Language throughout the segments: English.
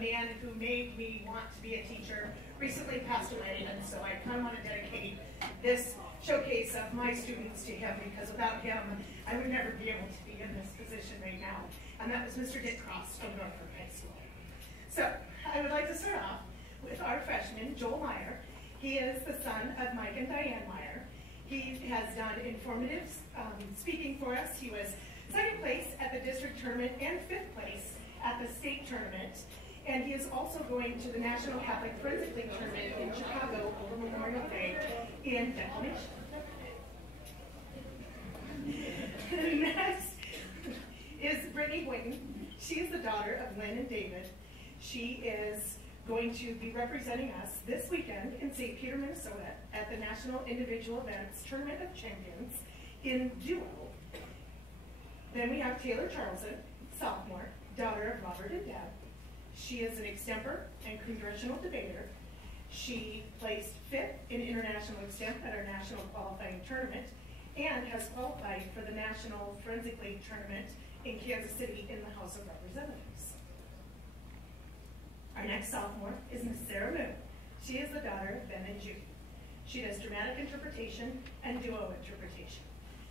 man who made me want to be a teacher, recently passed away, and so I kind of want to dedicate this showcase of my students to him, because without him, I would never be able to be in this position right now. And that was Mr. Dick Cross from Norfolk High School. So I would like to start off with our freshman, Joel Meyer. He is the son of Mike and Diane Meyer. He has done informative speaking for us. He was second place at the district tournament and fifth place at the state tournament. And he is also going to the National Catholic Forensic League tournament in Chicago over Memorial Day in Declamation. Next is Brittany Boynton. She is the daughter of Lynn and David. She is going to be representing us this weekend in St. Peter, Minnesota at the National Individual Events Tournament of Champions in duo. Then we have Taylor Charlson, sophomore, daughter of Robert and Deb. She is an extemper and congressional debater. She placed fifth in international extemp at our national qualifying tournament and has qualified for the National Forensic League tournament in Kansas City in the House of Representatives. Our next sophomore is Miss Sarah Moon. She is the daughter of Ben and Judy. She does dramatic interpretation and duo interpretation.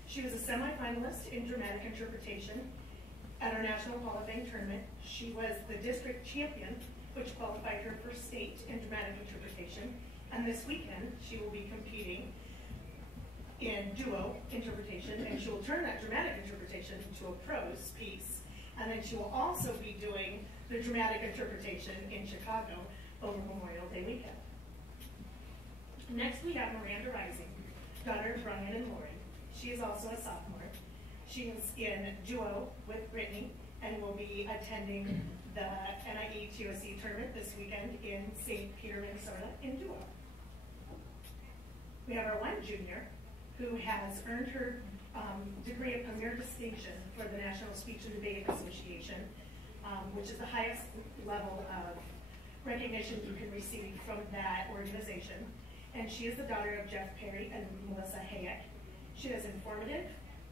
She was a semifinalist in dramatic interpretation at our National Hall of Fame tournament. She was the district champion, which qualified her for state in dramatic interpretation. And this weekend, she will be competing in duo interpretation, and she will turn that dramatic interpretation into a prose piece. And then she will also be doing the dramatic interpretation in Chicago over Memorial Day weekend. Next, we have Miranda Rising, daughter of Brian and Lori. She is also a sophomore. She is in duo with Brittany and will be attending the NIE TOSC tournament this weekend in St. Peter, Minnesota in duo. We have our one junior who has earned her degree of Premier Distinction for the National Speech and Debate Association, which is the highest level of recognition you can receive from that organization. And she is the daughter of Jeff Perry and Melissa Hayek. She does informative,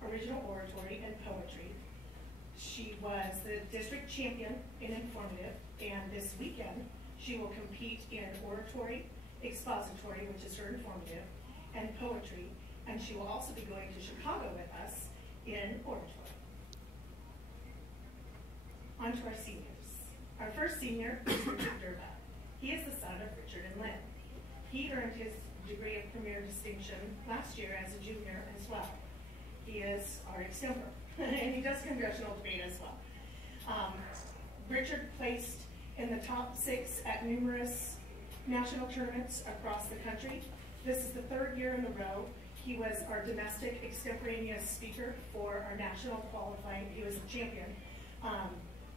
original oratory, and poetry. She was the district champion in informative, and this weekend she will compete in oratory, expository, which is her informative, and poetry, and she will also be going to Chicago with us in oratory. On to our seniors. Our first senior is Richard Durba. He is the son of Richard and Lynn. He earned his degree of Premier Distinction last year as a junior as well. He is our extemper, and he does congressional debate as well. Richard placed in the top 6 at numerous national tournaments across the country. This is the 3rd year in a row. He was our domestic extemporaneous speaker for our national qualifying. He was a champion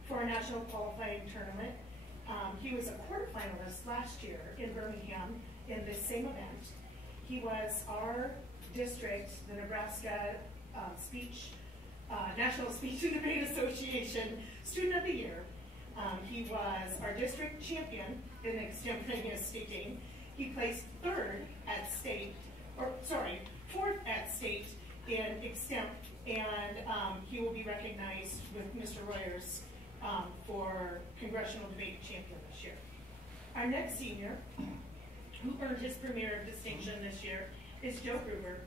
for our national qualifying tournament. He was a quarterfinalist last year in Birmingham in this same event. He was our district, the Nebraska National Speech and Debate Association Student of the Year. He was our district champion in extemporaneous speaking. He placed 4th at state in extemp, and he will be recognized with Mr. Royers for Congressional Debate Champion this year. Our next senior, who earned his Premier Distinction this year, is Joe Gruber,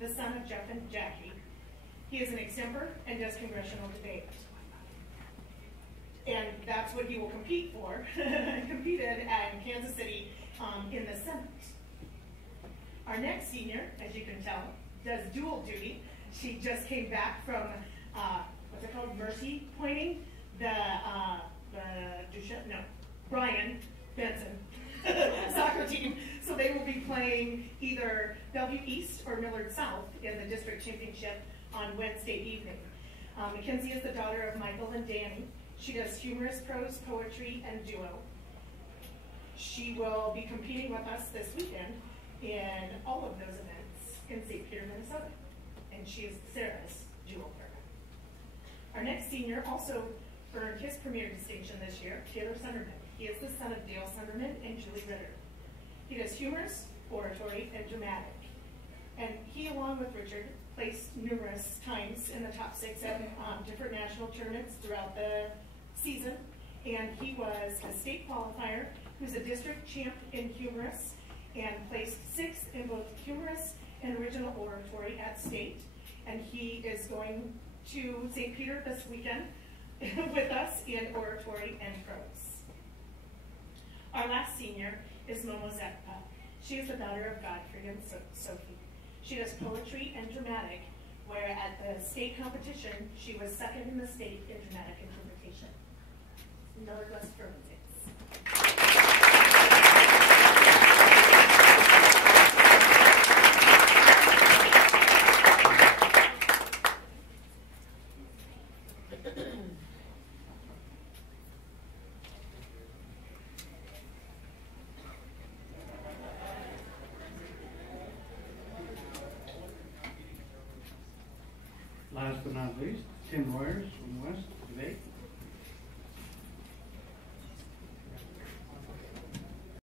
the son of Jeff and Jackie. He is an extemper and does congressional debate. And that's what he will compete for. Competed at Kansas City in the Senate. Our next senior, as you can tell, does dual duty. She just came back from, what's it called, mercy pointing, Brian Benson soccer team. So they will be playing either Bellevue East or Millard South in the district championship on Wednesday evening. Mackenzie is the daughter of Michael and Danny. She does humorous prose, poetry, and duo. She will be competing with us this weekend in all of those events in St. Peter, Minnesota. And she is Sarah's jewel partner. Our next senior also earned his Premier Distinction this year, Taylor Sunderman. He is the son of Dale Sunderman and Julie Ritter. He does humorous, oratory, and dramatic. And he, along with Richard, placed numerous times in the top 6 at different national tournaments throughout the season. and he was a state qualifier who's a district champ in humorous and placed 6th in both humorous and original oratory at state. And he is going to St. Peter this weekend with us in oratory and prose. Our last senior is Momo Zekpa. She is the daughter of Godfrey and Sophie. She does poetry and dramatic, where at the state competition, she was 2nd in the state in dramatic interpretation. Millard West Forensics. Last but not least, Tim Royers from West, debate.